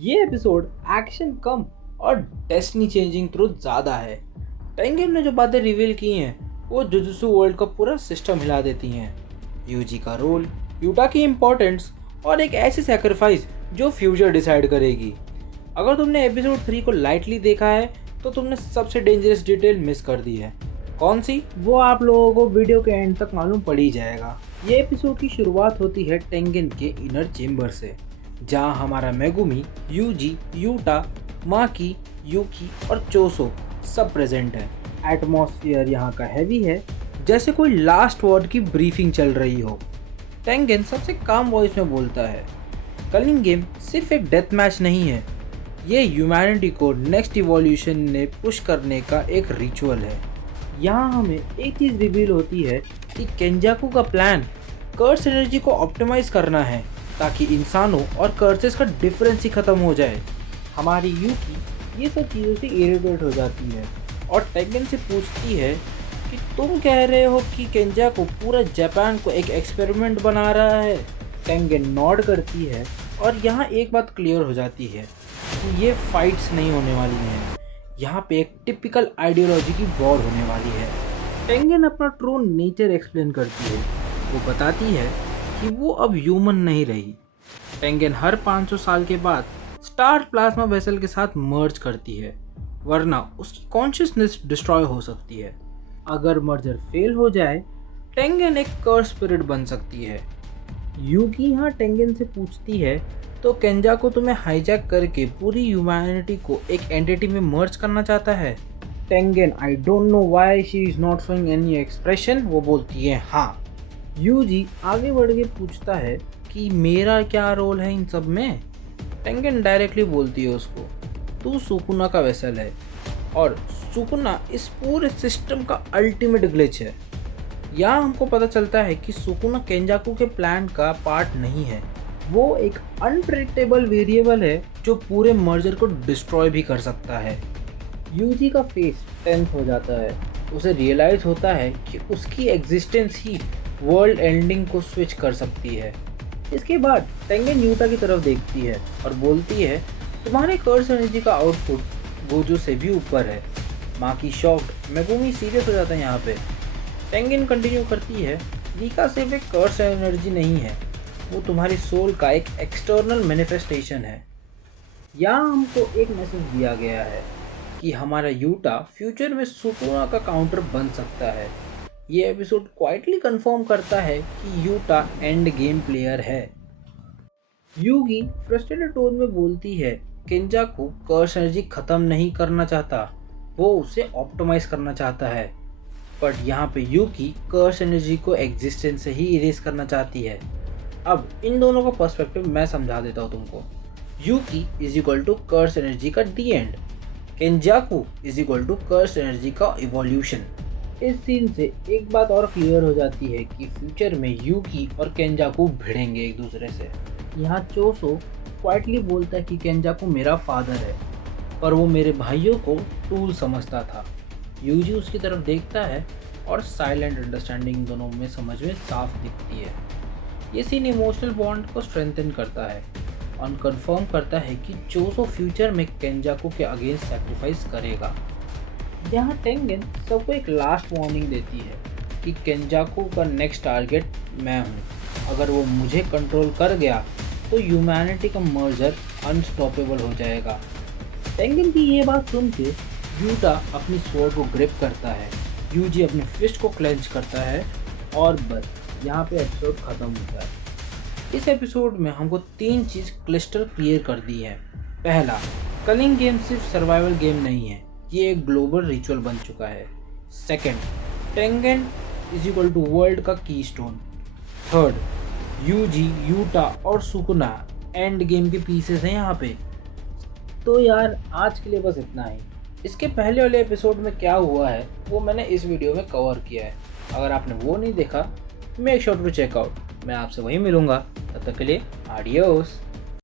ये episode action कम और destiny changing truth ज़्यादा है। टेंगेन ने जो बातें रिवील की हैं वो जुजुत्सु वर्ल्ड का पूरा सिस्टम हिला देती हैं। यूजी का रोल, यूटा की इम्पोर्टेंस और एक ऐसी सेक्रीफाइस जो फ्यूचर डिसाइड करेगी। अगर तुमने एपिसोड 3 को लाइटली देखा है तो तुमने सबसे डेंजरस डिटेल मिस कर दी है। कौन सी, वो आप लोगों को वीडियो के एंड तक मालूम पड़ ही जाएगा। ये एपिसोड की शुरुआत होती है टेंगेन के इनर चेम्बर से, जहां हमारा मेगुमी, यूजी, यूटा, माकी, यूकी और चोसो सब प्रेजेंट है। एटमॉस्फेयर यहाँ का हैवी है, जैसे कोई लास्ट वर्ड की ब्रीफिंग चल रही हो। टेंगेन सबसे काम वॉइस में बोलता है, कलिंग गेम सिर्फ एक डेथ मैच नहीं है, ये ह्यूमैनिटी को नेक्स्ट इवोल्यूशन ने पुश करने का एक रिचुअल है। यहाँ हमें एक चीज़ रिवील होती है कि केंजाकू का प्लान कर्स एनर्जी को ऑप्टिमाइज करना है ताकि इंसानों और कर्सेस का डिफरेंस ही खत्म हो जाए। हमारी यूकी ये सब चीज़ों से इरिटेट हो जाती है और टेंगेन से पूछती है कि तुम कह रहे हो कि केंजाकू पूरा जापान को एक एक्सपेरिमेंट बना रहा है। टेंगेन नॉड करती है और यहाँ एक बात क्लियर हो जाती है कि ये फाइट्स नहीं होने वाली हैं, यहाँ पे एक टिपिकल आइडियोलॉजी की वॉर होने वाली है। टेंगेन अपना ट्रू नेचर एक्सप्लेन करती है। वो बताती है कि वो अब ह्यूमन नहीं रही। टेंगेन हर 500 साल के बाद स्टार प्लाज्मा वेसल के साथ मर्ज करती है, वरना उसकी कॉन्शियसनेस डिस्ट्रॉय हो सकती है। अगर मर्जर फेल हो जाए, टेंगेन एक कर्स स्पिरिट बन सकती है। यूकी यहाँ टेंगेन से पूछती है, तो केंजाकू तुम्हें हाईजैक करके पूरी ह्यूमैनिटी को एक एंटिटी में मर्ज करना चाहता है। Tengen I don't know why she is not showing any expression, वो बोलती है हाँ। यूजी आगे बढ़ के पूछता है कि मेरा क्या रोल है इन सब में। टेंगेन डायरेक्टली बोलती है उसको, तू सुकुना का वेसल है और सुकुना इस पूरे सिस्टम का अल्टीमेट ग्लिच है। यहाँ हमको पता चलता है कि सुकुना केंजाकू के प्लान का पार्ट नहीं है, वो एक अनप्रेडिक्टेबल वेरिएबल है जो पूरे मर्जर को डिस्ट्रॉय भी कर सकता है। यूजी का फेस टेंस हो जाता है। उसे रियलाइज होता है कि उसकी एग्जिस्टेंस ही वर्ल्ड एंडिंग को स्विच कर सकती है। इसके बाद टेंगेन यूटा की तरफ देखती है और बोलती है, तुम्हारे कर्स एनर्जी का आउटपुट गोजो से भी ऊपर है। माँ की शॉक्ड, मेगुमी सीरियस हो जाता है यहाँ पे। टेंगेन कंटिन्यू करती है, रीका सिर्फ एक कर्स एनर्जी नहीं है, वो तुम्हारी सोल का एक एक्सटर्नल मैनिफेस्टेशन है। यहाँ हमको एक मैसेज दिया गया है कि हमारा यूटा फ्यूचर में सुकुना का काउंटर बन सकता है। ये एपिसोड क्वाइटली कंफर्म करता है कि यूटा एंड गेम प्लेयर है। यूगी फ्रस्ट्रेटेड टोन में बोलती है, केंजाकू कर्स एनर्जी खत्म नहीं करना चाहता, वो उसे ऑप्टिमाइज करना चाहता है। बट यहाँ पे यूकी कर्स एनर्जी को एग्जिस्टेंस से ही इरेज करना चाहती है। अब इन दोनों का पर्सपेक्टिव मैं समझा देता हूँ तुमको। Yuki is equal to curse energy का the end, Kenjaku is equal to curse energy का इवोल्यूशन। इस सीन से एक बात और क्लियर हो जाती है कि फ्यूचर में यूकी और केंजाकू भिड़ेंगे एक दूसरे से। यहाँ चोसो क्वाइटली बोलता है कि केंजाकू मेरा फादर है, पर वो मेरे भाइयों को टूल समझता था। यूजी उसकी तरफ देखता है और साइलेंट अंडरस्टैंडिंग दोनों में समझ में साफ दिखती है। ये सीन इमोशनल बॉन्ड को स्ट्रेंथन करता है और कंफर्म करता है कि चोसो फ्यूचर में केंजाकू के अगेंस्ट सैक्रिफाइस करेगा। यहाँ टेंगेन सबको एक लास्ट वार्निंग देती है कि केंजाकू का नेक्स्ट टारगेट मैं हूँ। अगर वो मुझे कंट्रोल कर गया तो ह्यूमैनिटी का मर्जर अनस्टॉपेबल हो जाएगा। टेंगेन की ये बात सुन के यूटा अपनी स्वॉर्ड को ग्रिप करता है, यूजी अपने फिस्ट को क्लेंच करता है और बस यहाँ पे एपिसोड ख़त्म होता है। इस एपिसोड में हमको 3 चीज़ क्लिस्टर क्लियर कर दी है। पहला, कलिंग गेम सिर्फ सर्वाइवल गेम नहीं है, ये एक ग्लोबल रिचुअल बन चुका है। Second, Tengen is equal to world का कीस्टोन। थर्ड, यूजी, यूटा और सुकुना एंड गेम के पीसेस हैं यहाँ पे। तो यार आज के लिए बस इतना ही। इसके पहले वाले एपिसोड में क्या हुआ है वो मैंने इस वीडियो में कवर किया है। अगर आपने वो नहीं देखा, make sure to check out. मैं आपसे वहीं मिलूंगा, तब तक के लिए आडियोस।